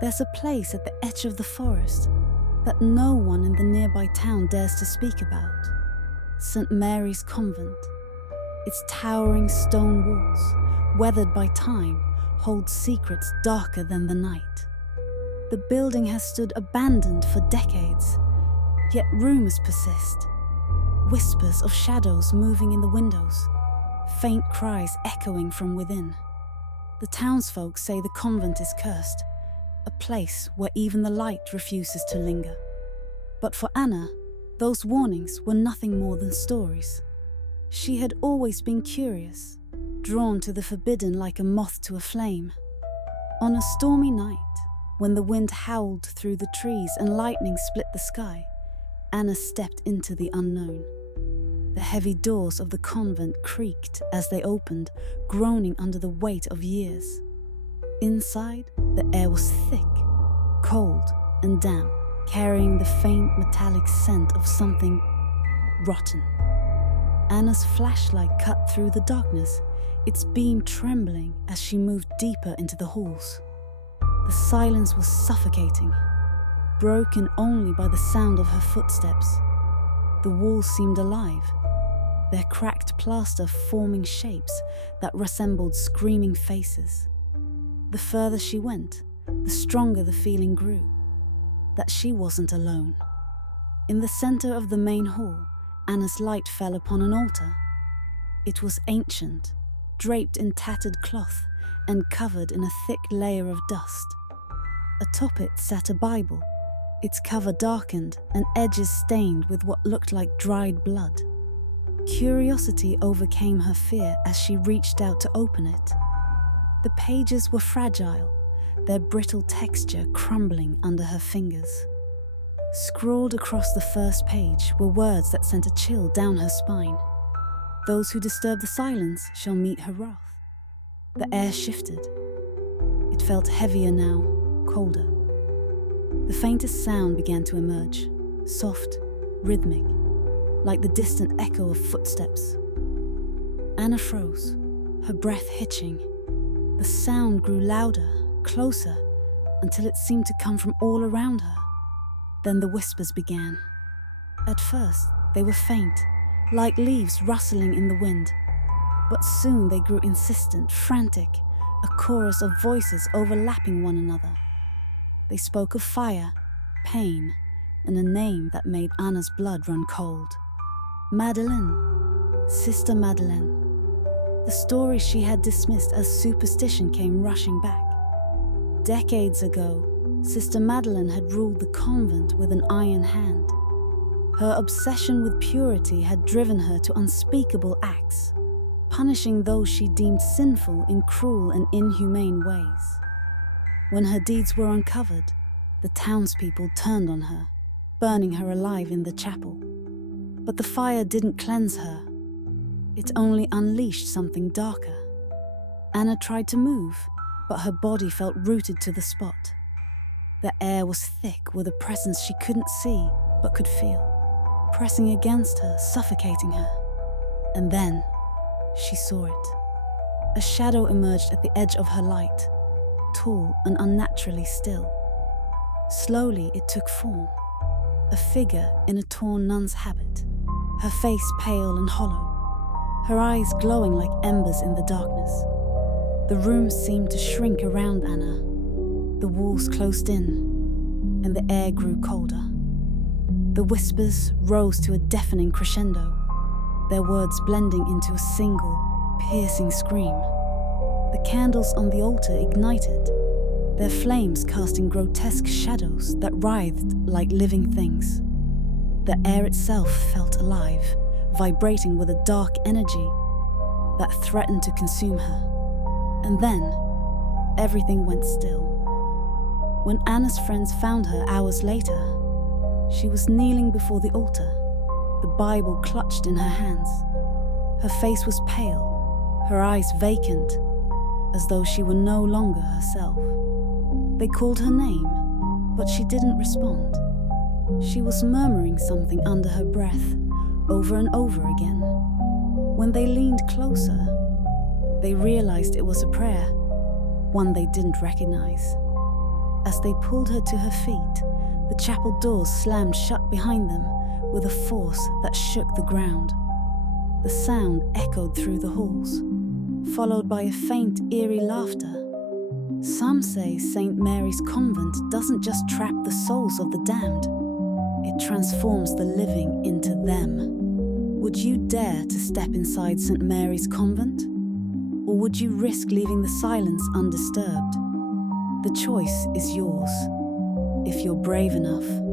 There's a place at the edge of the forest that no one in the nearby town dares to speak about. St. Mary's Convent. Its towering stone walls, weathered by time, hold secrets darker than the night. The building has stood abandoned for decades, yet rumors persist. Whispers of shadows moving in the windows, faint cries echoing from within. The townsfolk say the convent is cursed, a place where even the light refuses to linger. But for Anna, those warnings were nothing more than stories. She had always been curious, drawn to the forbidden like a moth to a flame. On a stormy night, when the wind howled through the trees and lightning split the sky, Anna stepped into the unknown. The heavy doors of the convent creaked as they opened, groaning under the weight of years. Inside, the air was thick, cold and damp, carrying the faint metallic scent of something rotten. Anna's flashlight cut through the darkness, its beam trembling as she moved deeper into the halls. The silence was suffocating, broken only by the sound of her footsteps. The walls seemed alive, their cracked plaster forming shapes that resembled screaming faces. The further she went, the stronger the feeling grew, that she wasn't alone. In the center of the main hall, Anna's light fell upon an altar. It was ancient, draped in tattered cloth and covered in a thick layer of dust. Atop it sat a Bible, its cover darkened and edges stained with what looked like dried blood. Curiosity overcame her fear as she reached out to open it. The pages were fragile, their brittle texture crumbling under her fingers. Scrawled across the first page were words that sent a chill down her spine. Those who disturb the silence shall meet her wrath. The air shifted. It felt heavier now, colder. The faintest sound began to emerge, soft, rhythmic, like the distant echo of footsteps. Anna froze, her breath hitching. The sound grew louder, closer, until it seemed to come from all around her. Then the whispers began. At first, they were faint, like leaves rustling in the wind. But soon they grew insistent, frantic, a chorus of voices overlapping one another. They spoke of fire, pain, and a name that made Anna's blood run cold. Madeleine, Sister Madeleine. The story she had dismissed as superstition came rushing back. Decades ago, Sister Madeleine had ruled the convent with an iron hand. Her obsession with purity had driven her to unspeakable acts, punishing those she deemed sinful in cruel and inhumane ways. When her deeds were uncovered, the townspeople turned on her, burning her alive in the chapel. But the fire didn't cleanse her. It only unleashed something darker. Anna tried to move, but her body felt rooted to the spot. The air was thick with a presence she couldn't see, but could feel, pressing against her, suffocating her. And then, she saw it. A shadow emerged at the edge of her light, tall and unnaturally still. Slowly it took form, a figure in a torn nun's habit, her face pale and hollow, her eyes glowing like embers in the darkness. The room seemed to shrink around Anna. The walls closed in, and the air grew colder. The whispers rose to a deafening crescendo, their words blending into a single, piercing scream. The candles on the altar ignited, their flames casting grotesque shadows that writhed like living things. The air itself felt alive, vibrating with a dark energy that threatened to consume her. And then, everything went still. When Anna's friends found her hours later, she was kneeling before the altar, the Bible clutched in her hands. Her face was pale, her eyes vacant, as though she were no longer herself. They called her name, but she didn't respond. She was murmuring something under her breath, over and over again. When they leaned closer, they realized it was a prayer, one they didn't recognize. As they pulled her to her feet, the chapel doors slammed shut behind them with a force that shook the ground. The sound echoed through the halls, followed by a faint, eerie laughter. Some say St. Mary's Convent doesn't just trap the souls of the damned, it transforms the living into them. Would you dare to step inside St. Mary's Convent? Or would you risk leaving the silence undisturbed? The choice is yours, if you're brave enough.